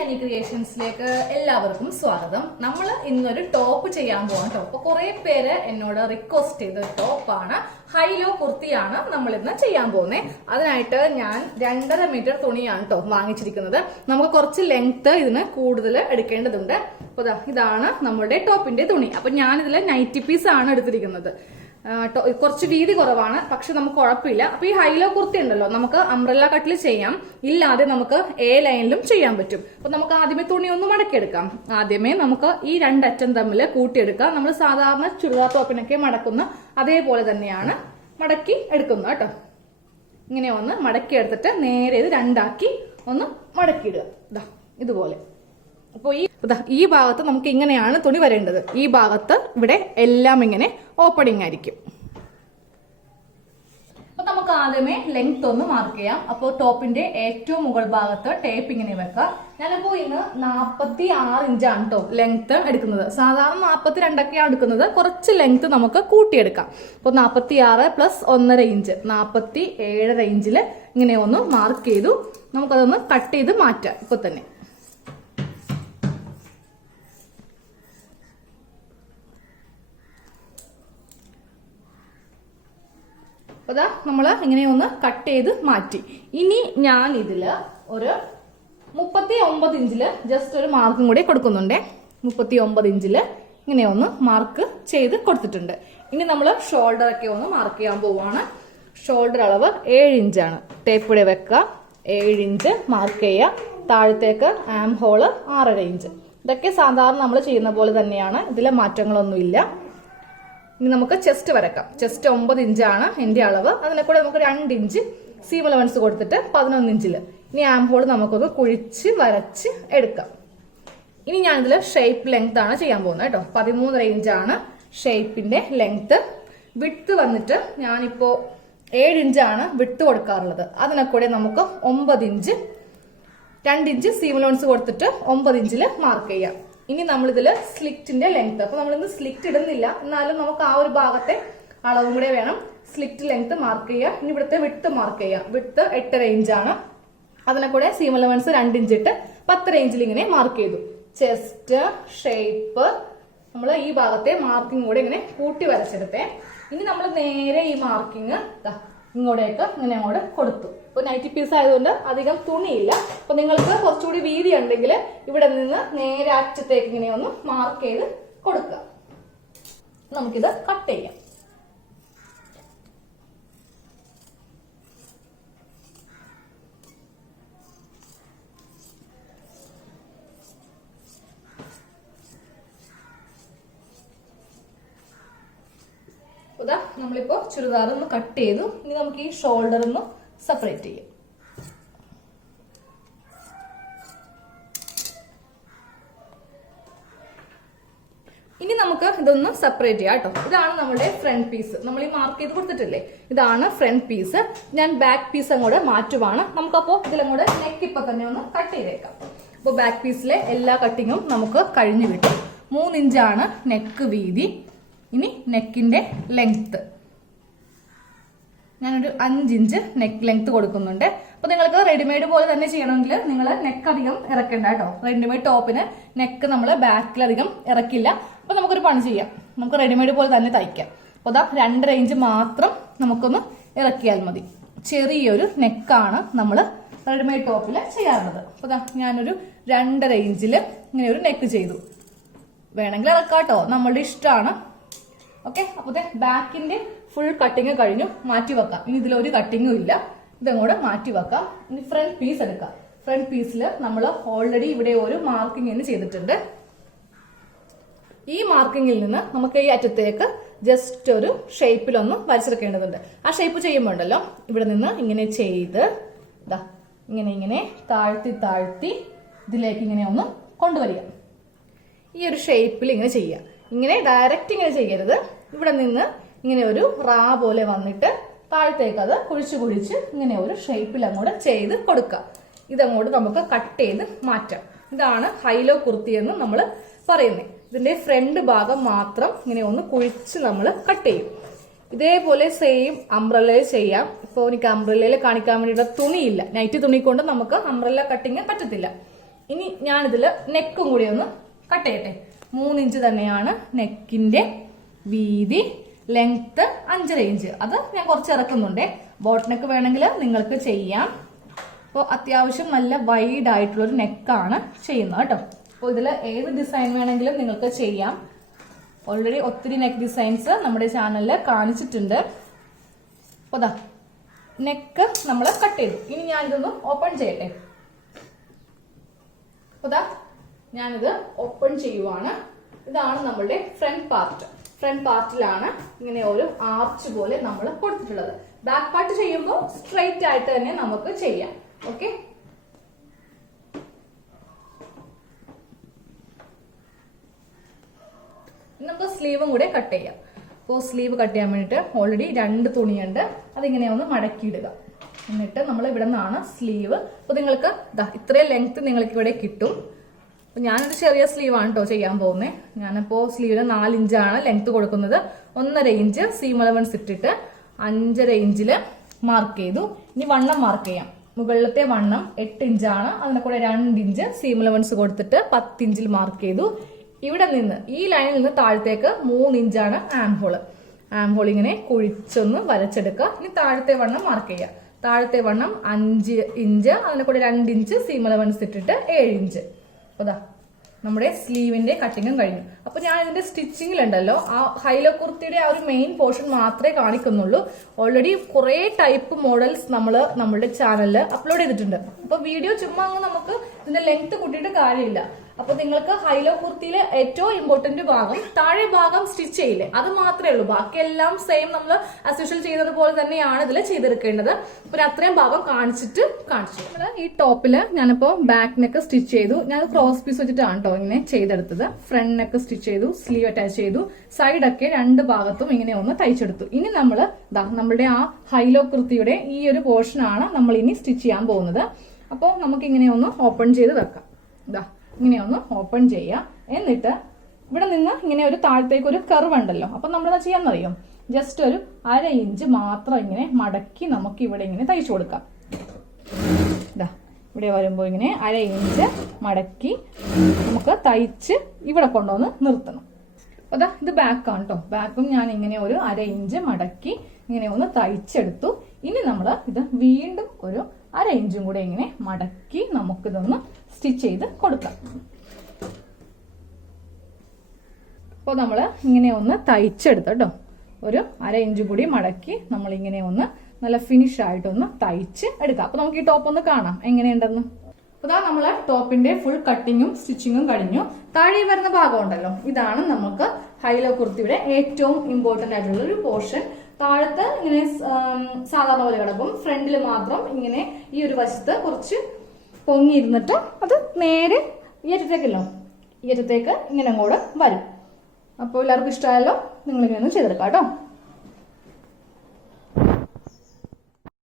അനി ക്രിയേഷൻസിലേക്ക് എല്ലാവർക്കും സ്വാഗതം. നമ്മൾ ഇന്നൊരു ടോപ്പ് ചെയ്യാൻ പോകാം കേട്ടോ. അപ്പൊ കുറെ പേര് എന്നോട് റിക്വസ്റ്റ് ചെയ്ത ടോപ്പാണ്, ഹൈലോ കുർത്തിയാണ് നമ്മൾ ഇന്ന് ചെയ്യാൻ പോകുന്നത്. അതിനായിട്ട് ഞാൻ 2.5 മീറ്റർ തുണിയാണ് കേട്ടോ വാങ്ങിച്ചിരിക്കുന്നത്. നമുക്ക് കുറച്ച് ലെങ്ത് ഇതിന് കൂടുതൽ എടുക്കേണ്ടതുണ്ട്. അപ്പൊ ഇതാണ് നമ്മുടെ ടോപ്പിന്റെ തുണി. അപ്പൊ ഞാൻ ഇതിൽ നൈറ്റി പീസ് ആണ് എടുത്തിരിക്കുന്നത്. കുറച്ച് വീതി കുറവാണ്, പക്ഷെ നമുക്ക് കുഴപ്പമില്ല. അപ്പൊ ഈ ഹൈലോ കുർത്തി ഉണ്ടല്ലോ, നമുക്ക് അംബ്രല്ല കട്ടിൽ ചെയ്യാം, ഇല്ലാതെ നമുക്ക് എ ലൈനിലും ചെയ്യാൻ പറ്റും. അപ്പൊ നമുക്ക് ആദ്യമേ തുണി ഒന്ന് മടക്കിയെടുക്കാം. ആദ്യമേ നമുക്ക് ഈ രണ്ടറ്റം തമ്മിൽ കൂട്ടിയെടുക്കാം. നമ്മൾ സാധാരണ ചുരിദാർ ടോപ്പിനൊക്കെ മടക്കുന്ന അതേപോലെ തന്നെയാണ് മടക്കി എടുക്കുന്നത് കേട്ടോ. ഇങ്ങനെ ഒന്ന് മടക്കി എടുത്തിട്ട് നേരെ ഇത് രണ്ടാക്കി ഒന്ന് മടക്കിയിടുക, ഇതുപോലെ. അപ്പോൾ ഈ ഭാഗത്ത് നമുക്ക് ഇങ്ങനെയാണ് തുണി വരേണ്ടത്. ഈ ഭാഗത്ത് ഇവിടെ എല്ലാം ഇങ്ങനെ ഓപ്പണിംഗ് ആയിരിക്കും. അപ്പൊ നമുക്ക് ആദ്യമേ ലെങ്ത് ഒന്ന് മാർക്ക് ചെയ്യാം. അപ്പോൾ ടോപ്പിന്റെ ഏറ്റവും മുകൾ ഭാഗത്ത് ടേപ്പ് ഇങ്ങനെ വെക്കാം. ഞാനിപ്പോ ഇന്ന് 46 ഇഞ്ചാണ് കേട്ടോ ലെങ്ത് എടുക്കുന്നത്. സാധാരണ 42ഒക്കെയാണ് എടുക്കുന്നത്. കുറച്ച് ലെങ്ത് നമുക്ക് കൂട്ടിയെടുക്കാം. അപ്പോൾ 46 പ്ലസ് 1.5 ഇഞ്ച് 47.5 ഇഞ്ചിൽ ഇങ്ങനെ ഒന്ന് മാർക്ക് ചെയ്തു. നമുക്കതൊന്ന് കട്ട് ചെയ്ത് മാറ്റാം ഇപ്പൊ തന്നെ. അതാ നമ്മള് ഇങ്ങനെ ഒന്ന് കട്ട് ചെയ്ത് മാറ്റി. ഇനി ഞാൻ ഇതില് ഒരു 39 ഇഞ്ചില് ജസ്റ്റ് ഒരു മാർക്കും കൂടി കൊടുക്കുന്നുണ്ട്. 39 ഇഞ്ചില് ഇങ്ങനെ ഒന്ന് മാർക്ക് ചെയ്ത് കൊടുത്തിട്ടുണ്ട്. ഇനി നമ്മൾ ഷോൾഡർ ഒക്കെ ഒന്ന് മാർക്ക് ചെയ്യാൻ പോവാണ്. ഷോൾഡർ അളവ് 7 ഇഞ്ചാണ്. ടേപ്പ് ഇവിടെ വെക്കുക, 7 ഇഞ്ച് മാർക്ക് ചെയ്യുക. താഴത്തേക്ക് ആം ഹോള് 6.5 ഇഞ്ച്. ഇതൊക്കെ സാധാരണ നമ്മൾ ചെയ്യുന്ന പോലെ തന്നെയാണ്, ഇതിലെ മാറ്റങ്ങളൊന്നുമില്ല. ഇനി നമുക്ക് ചെസ്റ്റ് വരക്കാം. ചെസ്റ്റ് 9 ഇഞ്ചാണ് എന്റെ അളവ്. അതിനെ കൂടെ നമുക്ക് 2 ഇഞ്ച് സീം അലവൻസ് കൊടുത്തിട്ട് 11 ഇഞ്ചില് ഇനി ആം ഹോൾ നമുക്കൊന്ന് കുഴിച്ച് വരച്ച് എടുക്കാം. ഇനി ഞാനിതിൽ ഷേപ്പ് ലെങ്ത് ആണ് ചെയ്യാൻ പോകുന്നത് കേട്ടോ. 13.5 ഇഞ്ചാണ് ഷേപ്പിന്റെ ലെങ്ത്. വിഡ്ത്ത് വന്നിട്ട് ഞാനിപ്പോ 7 ഇഞ്ചാണ് വിഡ്ത്ത് കൊടുക്കാറുള്ളത്. അതിനെ കൂടെ നമുക്ക് 9 ഇഞ്ച് 2 ഇഞ്ച് സീം അലവൻസ് കൊടുത്തിട്ട് 9 ഇഞ്ചില് മാർക്ക് ചെയ്യാം. ഇനി നമ്മളിതില് സ്ലിറ്റിന്റെ ലെങ്ത്, അപ്പൊ നമ്മളിന്ന് സ്ലിറ്റ് ഇടുന്നില്ല, എന്നാലും നമുക്ക് ആ ഒരു ഭാഗത്തെ അളവും കൂടെ വേണം. സ്ലിറ്റ് ലെങ്ത് മാർക്ക് ചെയ്യുക. ഇനി ഇവിടുത്തെ വിഡ്ത്ത് മാർക്ക് ചെയ്യാം. വിഡ്ത്ത് 8.5 ഇഞ്ചാണ്. അതിനെ കൂടെ സീം അലവൻസ് 2 ഇഞ്ച് ഇട്ട് 10.5 ഇഞ്ചിൽ ഇങ്ങനെ മാർക്ക് ചെയ്തു. ചെസ്റ്റ് ഷേപ്പ് നമ്മൾ ഈ ഭാഗത്തെ മാർക്കിംഗ് കൂടെ ഇങ്ങനെ കൂട്ടി വരച്ചെടുത്തേ. ഇനി നമ്മൾ നേരെ ഈ മാർക്കിങ് ഇങ്ങോട്ടേക്ക് ഇങ്ങനെ അങ്ങോട്ട് കൊടുത്തു. ഇപ്പൊ നൈറ്റി പീസ് ആയതുകൊണ്ട് അധികം തുണിയില്ല. അപ്പൊ നിങ്ങൾക്ക് കുറച്ചുകൂടി വീതി ഉണ്ടെങ്കിൽ ഇവിടെ നിന്ന് നേരെ അറ്റത്തേക്ക് ഇങ്ങനെ ഒന്ന് മാർക്ക് ചെയ്ത് കൊടുക്കുക. നമുക്കിത് കട്ട് ചെയ്യാം. നമ്മളിപ്പോ ചുരിദാർ ഒന്ന് കട്ട് ചെയ്തു. ഇനി നമുക്ക് ഈ ഷോൾഡർ ഒന്ന് സെപ്പറേറ്റ് ചെയ്യാം. ഇനി നമുക്ക് ഇതൊന്ന് സെപ്പറേറ്റ് ചെയ്യാം കേട്ടോ. ഇതാണ് നമ്മുടെ ഫ്രണ്ട് പീസ്. നമ്മൾ ഈ മാർക്ക് ചെയ്ത് കൊടുത്തിട്ടില്ലേ, ഇതാണ് ഫ്രണ്ട് പീസ്. ഞാൻ ബാക്ക് പീസ് അങ്ങോട്ട് മാറ്റുവാണ്. നമുക്കപ്പോ ഇതിലങ്ങോട്ട് നെക്ക് ഇപ്പൊ തന്നെ ഒന്ന് കട്ട് ചെയ്തേക്കാം. അപ്പൊ ബാക്ക് പീസിലെ എല്ലാ കട്ടിങ്ങും നമുക്ക് കഴിഞ്ഞു കിട്ടും. 3 ഇഞ്ചാണ് നെക്ക് വീതി. ഇനി നെക്കിന്റെ ലെങ്ത് ഞാനൊരു 5 ഇഞ്ച് നെക്ക് ലെങ്ത് കൊടുക്കുന്നുണ്ട്. അപ്പൊ നിങ്ങൾക്ക് റെഡിമെയ്ഡ് പോലെ തന്നെ ചെയ്യണമെങ്കിൽ നിങ്ങൾ നെക്ക് അധികം ഇറക്കണ്ട കേട്ടോ. റെഡിമെയ്ഡ് ടോപ്പിന് നെക്ക് നമ്മൾ ബാക്കിലധികം ഇറക്കില്ല. അപ്പൊ നമുക്കൊരു പണി ചെയ്യാം, നമുക്ക് റെഡിമെയ്ഡ് പോലെ തന്നെ തയ്ക്കാം. അപ്പൊ 2.5 ഇഞ്ച് മാത്രം നമുക്കൊന്ന് ഇറക്കിയാൽ മതി. ചെറിയൊരു നെക്കാണ് നമ്മൾ റെഡിമെയ്ഡ് ടോപ്പിൽ ചെയ്യാറുള്ളത്. അപ്പൊ ഞാനൊരു 2.5 ഇഞ്ചില് ഇങ്ങനെ ഒരു നെക്ക് ചെയ്തു. വേണമെങ്കിൽ ഇറക്കാട്ടോ, നമ്മളുടെ ഇഷ്ടമാണ്. ഓക്കെ, അപ്പൊ ബാക്കിന്റെ ഫുൾ കട്ടിങ് കഴിഞ്ഞു. മാറ്റി വെക്കാം. ഇനി ഇതിലൊരു കട്ടിങ്ങും ഇല്ല, ഇതങ്ങോട്ട് മാറ്റി വെക്കാം. ഇനി ഫ്രണ്ട് പീസ് എടുക്കാം. ഫ്രണ്ട് പീസിൽ നമ്മൾ ഓൾറെഡി ഇവിടെ ഒരു മാർക്കിംഗ് ചെയ്തിട്ടുണ്ട്. ഈ മാർക്കിങ്ങിൽ നിന്ന് നമുക്ക് ഈ അറ്റത്തേക്ക് ജസ്റ്റ് ഒരു ഷേപ്പിലൊന്ന് വരച്ചെടുക്കേണ്ടതുണ്ട്. ആ ഷേപ്പ് ചെയ്യുമ്പോൾ ഉണ്ടല്ലോ, ഇവിടെ നിന്ന് ഇങ്ങനെ ചെയ്ത് ഇങ്ങനെ ഇങ്ങനെ താഴ്ത്തി താഴ്ത്തി ഇതിലേക്ക് ഇങ്ങനെ ഒന്ന് കൊണ്ടുവരിക. ഈ ഒരു ഷേപ്പിൽ ഇങ്ങനെ ചെയ്യുക. ഇങ്ങനെ ഡയറക്റ്റ് ഇങ്ങനെ ചെയ്യരുത്. ഇവിടെ നിന്ന് ഇങ്ങനെ ഒരു റാ പോലെ വന്നിട്ട് താഴത്തേക്ക് അത് കുഴിച്ച് കുഴിച്ച് ഇങ്ങനെ ഒരു ഷേപ്പിൽ അങ്ങോട്ട് ചെയ്ത് കൊടുക്കുക. ഇതങ്ങോട്ട് നമുക്ക് കട്ട് ചെയ്ത് മാറ്റാം. ഇതാണ് ഹൈലോ കുർത്തി എന്ന് നമ്മൾ പറയുന്നത്. ഇതിന്റെ ഫ്രണ്ട് ഭാഗം മാത്രം ഇങ്ങനെ ഒന്ന് കുഴിച്ച് നമ്മൾ കട്ട് ചെയ്യും. ഇതേപോലെ സെയിം അംബ്രല്ലയിൽ ചെയ്യാം. ഇപ്പോൾ എനിക്ക് അംബ്രല്ലയിൽ കാണിക്കാൻ വേണ്ടിയിട്ട് തുണിയില്ല, നൈറ്റ് തുണി കൊണ്ട് നമുക്ക് അംബ്രല്ല കട്ടിങ് പറ്റത്തില്ല. ഇനി ഞാനിതിൽ നെക്കും കൂടി ഒന്ന് കട്ട് ചെയ്യട്ടെ. 3 ഇഞ്ച് തന്നെയാണ് നെക്കിന്റെ വീതി. Length 5.5 inch. അത് ഞാൻ കുറച്ച് ഇറക്കുന്നുണ്ട്. ബോട്ട് നെക്ക് വേണമെങ്കിൽ നിങ്ങൾക്ക് ചെയ്യാം. അപ്പോൾ അത്യാവശ്യം നല്ല വൈഡ് ആയിട്ടുള്ളൊരു നെക്കാണ് ചെയ്യുന്നത് കേട്ടോ. അപ്പോൾ ഇതിൽ ഏത് ഡിസൈൻ വേണമെങ്കിലും നിങ്ങൾക്ക് ചെയ്യാം. ഓൾറെഡി ഒത്തിരി നെക്ക് ഡിസൈൻസ് നമ്മുടെ ചാനലിൽ കാണിച്ചിട്ടുണ്ട്. അപ്പോൾ ദാ നെക്ക് നമ്മൾ കട്ട് ചെയ്തു. ഇനി ഞാനിതൊന്ന് ഓപ്പൺ ചെയ്യട്ടെ. അപ്പോൾ ദാ ഞാനിത് ഓപ്പൺ ചെയ്യുവാണ്. ഇതാണ് നമ്മളുടെ ഫ്രണ്ട് പാർട്ട്. ഫ്രണ്ട് പാർട്ടിലാണ് ഇങ്ങനെ ഒരു ആർച്ച് പോലെ നമ്മൾ കൊടുത്തിട്ടുള്ളത്. ബാക്ക് പാർട്ട് ചെയ്യുമ്പോൾ സ്ട്രെയിറ്റ് ആയിട്ട് തന്നെ നമുക്ക് ചെയ്യാം. ഓക്കെ, നമുക്ക് സ്ലീവും കൂടെ കട്ട് ചെയ്യാം. അപ്പോൾ സ്ലീവ് കട്ട് ചെയ്യാൻ വേണ്ടിയിട്ട് ഓൾറെഡി 2 തുണിയുണ്ട്. അതിങ്ങനെ ഒന്ന് മടക്കിയിടുക. എന്നിട്ട് നമ്മൾ ഇവിടെ നിന്നാണ് സ്ലീവ്. അപ്പോൾ നിങ്ങൾക്ക് ഇത്രയും ലെങ്ത് നിങ്ങൾക്ക് ഇവിടെ കിട്ടും. അപ്പോൾ ഞാനൊരു ചെറിയ സ്ലീവാണ് കേട്ടോ ചെയ്യാൻ പോകുന്നത്. ഞാനിപ്പോൾ സ്ലീവിന് 4 ഇഞ്ചാണ് ലെങ്ത് കൊടുക്കുന്നത്. 1.5 ഇഞ്ച് സീം അലവൻസ് ഇട്ടിട്ട് 5.5 ഇഞ്ചിൽ മാർക്ക് ചെയ്തു. ഇനി വണ്ണം മാർക്ക് ചെയ്യാം. മുകളിലത്തെ വണ്ണം 8 ഇഞ്ചാണ്. അതിനെ കൂടെ 2 ഇഞ്ച് സീം അലവൻസ് കൊടുത്തിട്ട് 10 ഇഞ്ചിൽ മാർക്ക് ചെയ്തു. ഇവിടെ നിന്ന് ഈ ലൈനിൽ നിന്ന് താഴത്തേക്ക് 3 ഇഞ്ചാണ് ആംഹോള്. ആംഹോൾ ഇങ്ങനെ കുഴിച്ചൊന്ന് വരച്ചെടുക്കുക. ഇനി താഴത്തെ വണ്ണം മാർക്ക് ചെയ്യുക. താഴത്തെ വണ്ണം 5 ഇഞ്ച്. അതിനെ കൂടെ 2 ഇഞ്ച് സീം അലവൻസ് ഇട്ടിട്ട് 7 ഇഞ്ച്. അതാ നമ്മുടെ സ്ലീവിന്റെ കട്ടിങ്ങും കഴിഞ്ഞു. അപ്പൊ ഞാൻ ഇതിന്റെ സ്റ്റിച്ചിങ്ങിലുണ്ടല്ലോ ആ ഹൈലോ കുർത്തിയുടെ ആ ഒരു മെയിൻ പോർഷൻ മാത്രമേ കാണിക്കുന്നുള്ളൂ. ഓൾറെഡി കുറെ ടൈപ്പ് മോഡൽസ് നമ്മളുടെ ചാനലിൽ അപ്ലോഡ് ചെയ്തിട്ടുണ്ട്. അപ്പൊ വീഡിയോ ചുമ്മാ അങ്ങ് നമുക്ക് ഇതിന്റെ ലെങ്ത് കൂട്ടിയിട്ട് കാര്യമില്ല. അപ്പൊ നിങ്ങൾക്ക് ഹൈലോ കുർത്തിയിലെ ഏറ്റവും ഇമ്പോർട്ടന്റ് ഭാഗം താഴെ ഭാഗം സ്റ്റിച്ച് ചെയ്യില്ലേ, അത് മാത്രമേ ഉള്ളൂ. ബാക്കിയെല്ലാം സെയിം നമ്മൾ ആസ് യൂഷ്വൽ ചെയ്തതുപോലെ തന്നെയാണ് ഇതിൽ ചെയ്തെടുക്കേണ്ടത്. അപ്പൊ അത്രയും ഭാഗം കാണിച്ചു. ഈ ടോപ്പില് ഞാനിപ്പോ ബാക്ക് നെക്ക് സ്റ്റിച്ച് ചെയ്തു. ഞാൻ ക്രോസ് പീസ് വെച്ചിട്ടാണ് കേട്ടോ ഇങ്ങനെ ചെയ്തെടുത്തത്. ഫ്രണ്ട് നെക്ക് സ്റ്റിച്ച് ചെയ്തു, സ്ലീവ് അറ്റാച്ച് ചെയ്തു, സൈഡൊക്കെ 2 ഭാഗത്തും ഇങ്ങനെ ഒന്ന് തയ്ച്ചെടുത്തു. ഇനി നമ്മളുടെ ആ ഹൈലോ കുർത്തിയുടെ ഈ ഒരു പോർഷൻ ആണ് നമ്മൾ ഇനി സ്റ്റിച്ച് ചെയ്യാൻ പോകുന്നത്. അപ്പോൾ നമുക്ക് ഇങ്ങനെ ഒന്ന് ഓപ്പൺ ചെയ്ത് വെക്കാം. ഇങ്ങനെ ഒന്ന് ഓപ്പൺ ചെയ്യാം. എന്നിട്ട് ഇവിടെ നിന്ന് ഇങ്ങനെ ഒരു താഴത്തേക്ക് ഒരു കർവ് ഉണ്ടല്ലോ. അപ്പൊ നമ്മൾ എന്താ ചെയ്യാന്നറിയോ, ജസ്റ്റ് ഒരു 1/2 ഇഞ്ച് മാത്രം ഇങ്ങനെ മടക്കി നമുക്ക് ഇവിടെ ഇങ്ങനെ തയ്ച്ചു കൊടുക്കാം. ഇവിടെ വരുമ്പോൾ ഇങ്ങനെ 1/2 ഇഞ്ച് മടക്കി നമുക്ക് തയ്ച്ച് ഇവിടെ കൊണ്ടുവന്ന് നിർത്തണം. അപ്പൊ ഇത് ബാക്കാണ് കേട്ടോ. ബാക്കും ഞാൻ ഇങ്ങനെ ഒരു 1/2 ഇഞ്ച് മടക്കി ഇങ്ങനെ ഒന്ന് തയ്ച്ചെടുത്തു. ഇനി നമ്മൾ ഇത് വീണ്ടും ഒരു 1/2 ഇഞ്ചും കൂടെ ഇങ്ങനെ മടക്കി നമുക്കിതൊന്ന് സ്റ്റിച്ച് ചെയ്ത് കൊടുക്കാം. അപ്പോൾ നമ്മൾ ഇങ്ങനെ ഒന്ന് തയ്ച്ചെടുത്തു കേട്ടോ. ഒരു 1/2 ഇഞ്ച് കൂടി മടക്കി നമ്മൾ ഇങ്ങനെ ഒന്ന് നല്ല ഫിനിഷ് ആയിട്ടൊന്ന് തയ്ച്ച് എടുക്കാം. അപ്പൊ നമുക്ക് ഈ ടോപ്പ് ഒന്ന് കാണാം എങ്ങനെയുണ്ടെന്ന്. അതാ നമ്മള് ടോപ്പിന്റെ ഫുൾ കട്ടിങ്ങും സ്റ്റിച്ചിങ്ങും കഴിഞ്ഞു. താഴെ വരുന്ന ഭാഗം ഉണ്ടല്ലോ, ഇതാണ് നമുക്ക് ഹൈലോ കുർത്തിയുടെ ഏറ്റവും ഇമ്പോർട്ടന്റ് ആയിട്ടുള്ള ഒരു പോർഷൻ. താഴത്ത് ഇങ്ങനെ സാധാരണ പോലെ കിടക്കും. ഫ്രണ്ടിൽ മാത്രം ഇങ്ങനെ ഈ ഒരു വശത്ത് കുറച്ച് പൊങ്ങിയിരുന്നിട്ട് അത് നേരെ ഈ അറ്റത്തേക്ക് ഇങ്ങനെ അങ്ങോട്ട് വരും. അപ്പോൾ എല്ലാവർക്കും ഇഷ്ടമായല്ലോ. നിങ്ങൾ ഇങ്ങനെ ഒന്ന് ചെയ്തെടുക്കാം കേട്ടോ.